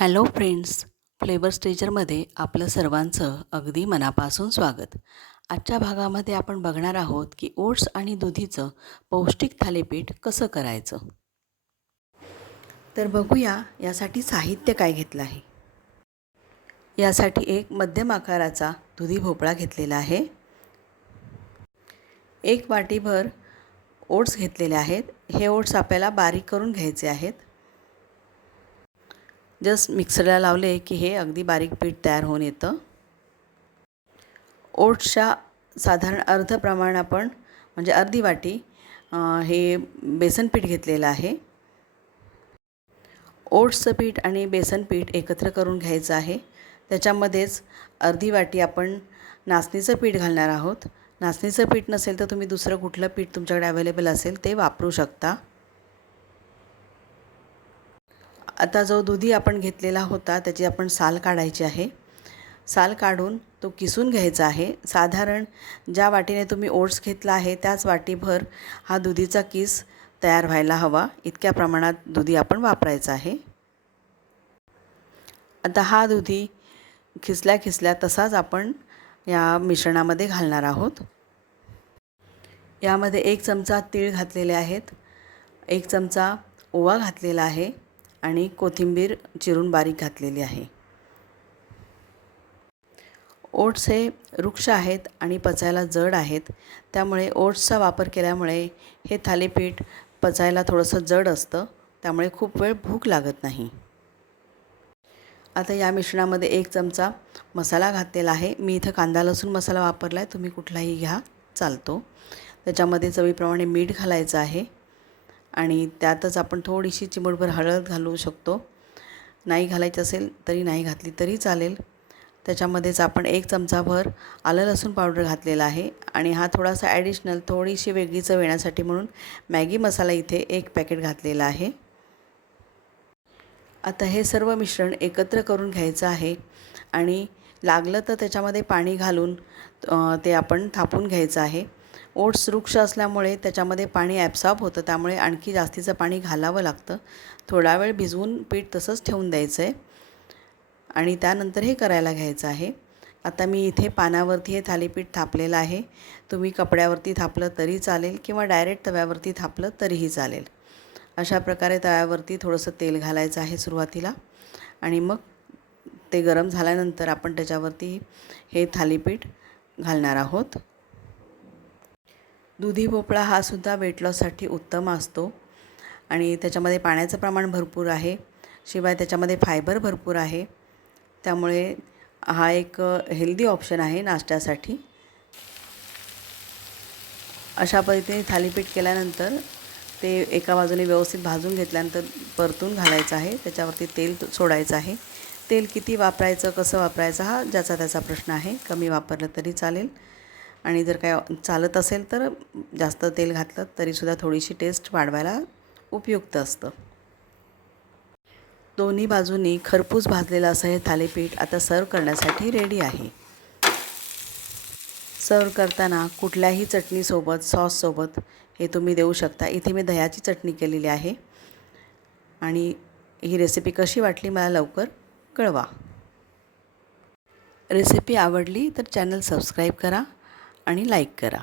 Hello friends flavour स्टेजरमध्ये आपलं सर्वांचं अगदी मनापासून स्वागत. आजच्या भागामध्ये आपण बघणार आहोत की ओट्स आणि दुधीचं पौष्टिक थालीपीठ कसं करायचं? तर बघूया यासाठी साहित्य काय घेतलं आहे. यासाठी एक मध्यम आकाराचा दुधी भोपळा घेतलेला आहे. एक वाटीभर ओट्स घेतलेले आहेत. हे ओट्स आपल्याला बारीक करून घ्यायचे आहेत. जस्ट मिक्सरला लावले की हे अगदी बारीक पीठ तयार होऊन येतं. ओट्सच्या साधारण अर्ध प्रमाण आपण म्हणजे अर्धी वाटी हे बेसन पीठ घेतलेलं आहे. ओट्सचं पीठ आणि बेसन पीठ एकत्र करून घ्यायचं आहे. त्याच्यामध्येच अर्धी वाटी आपण नाचणीचं पीठ घालणार आहोत. नाचणीचं पीठ नसेल तर तुम्ही दुसरं कुठलं पीठ तुमच्याकडे अवेलेबल असेल ते वापरू शकता. आता जो दुधी आपण घेतलेला होता त्याची आपण साल काढायची आहे. साल काढून तो किसून घ्यायचा आहे. साधारण ज्या वाटीने तुम्ही ओट्स घेतला आहे त्याच वाटीभर हा दुधीचा किस तयार व्हायला हवा. इतक्या प्रमाणात दुधी आपण वापरायचा आहे. आता हा दुधी खिसल्या खिसल्या तसाच आपण या मिश्रणामध्ये घालणार आहोत. यामध्ये एक चमचा तीळ घातलेले आहेत. एक चमचा ओवा घातलेला आहे. आणि कोथिंबीर चिरून बारीक घातलेली आहे. ओट्स हे वृक्ष आहेत आणि पचायला जड आहेत. त्यामुळे ओट्सचा वापर केल्यामुळे हे थालीपीठ पचायला थोडंसं जड असतं. त्यामुळे खूप वेळ भूक लागत नाही. आता या मिश्रणामध्ये एक चमचा मसाला घातलेला आहे. मी इथं कांदा लसूण मसाला वापरला आहे तुम्ही कुठलाही घ्या. चालतो. त्याच्यामध्ये चवीप्रमाणे मीठ घालायचं आहे. आणि त्यातच आपण थोडीशी चिमटभर हळद घालू शकतो. नाही घालायची असेल तरी नाही घातली तरी चालेल. त्याच्यामध्येच आपण एक चमचाभर आलं लसूण पावडर घातलेला आहे आणि हा थोडासा ॲडिशनल थोडीशी वेगळी चव येण्यासाठी म्हणून मॅगी मसाला इथे एक पॅकेट घातलेला आहे. आता हे सर्व मिश्रण एकत्र करून घ्यायचं आहे आणि लागलं तर त्याच्यामध्ये पाणी घालून ते आपण थापून घ्यायचं आहे. ओट्स वृक्ष असल्यामुळे त्याच्यामध्ये पाणी ॲबसॉर्ब होतं. त्यामुळे आणखी जास्तीचं पाणी घालावं लागतं. थोडा वेळ भिजवून पीठ तसंच ठेवून द्यायचं आहे आणि त्यानंतर हे करायला घ्यायचं आहे. आता मी इथे पानावरती हे थालीपीठ थापलेलं आहे. तुम्ही कपड्यावरती थापलं तरी चालेल किंवा डायरेक्ट तव्यावरती थापलं तरीही चालेल. अशा प्रकारे तव्यावरती थोडंसं तेल घालायचं आहे सुरुवातीला. आणि मग ते गरम झाल्यानंतर आपण त्याच्यावरती हे थालीपीठ घालणार आहोत. दुधी भोपळा हा सुद्धा वेट लॉससाठी उत्तम असतो. आणि त्याच्यामध्ये पाण्याचं प्रमाण भरपूर आहे. शिवाय त्याच्यामध्ये फायबर भरपूर आहे. त्यामुळे हा एक हेल्दी ऑप्शन आहे नाश्त्यासाठी. अशा पद्धतीने थालीपीठ केल्यानंतर ते एका बाजूने व्यवस्थित भाजून घेतल्यानंतर परतून घालायचं आहे. त्याच्यावरती तेल सोडायचं आहे. तेल किती वापरायचं कसं वापरायचं हा ज्याचा त्याचा प्रश्न आहे. कमी वापरलं तरी चालेल. आणि जर काय चालत असेल तर जास्त तेल घातलं तरीसुद्धा थोडीशी टेस्ट वाढवायला उपयुक्त असतं. दोन्ही बाजूनी खरपूस भाजलेलं असं हे थालीपीठ आता सर्व करण्यासाठी रेडी आहे. सर्व करताना कुठल्याही चटणीसोबत सॉससोबत हे तुम्ही देऊ शकता. इथे मी दह्याची चटणी केलेली आहे. आणि ही रेसिपी कशी वाटली मला लवकर कळवा. रेसिपी आवडली तर चॅनल सबस्क्राईब करा. आणि लाईक करा.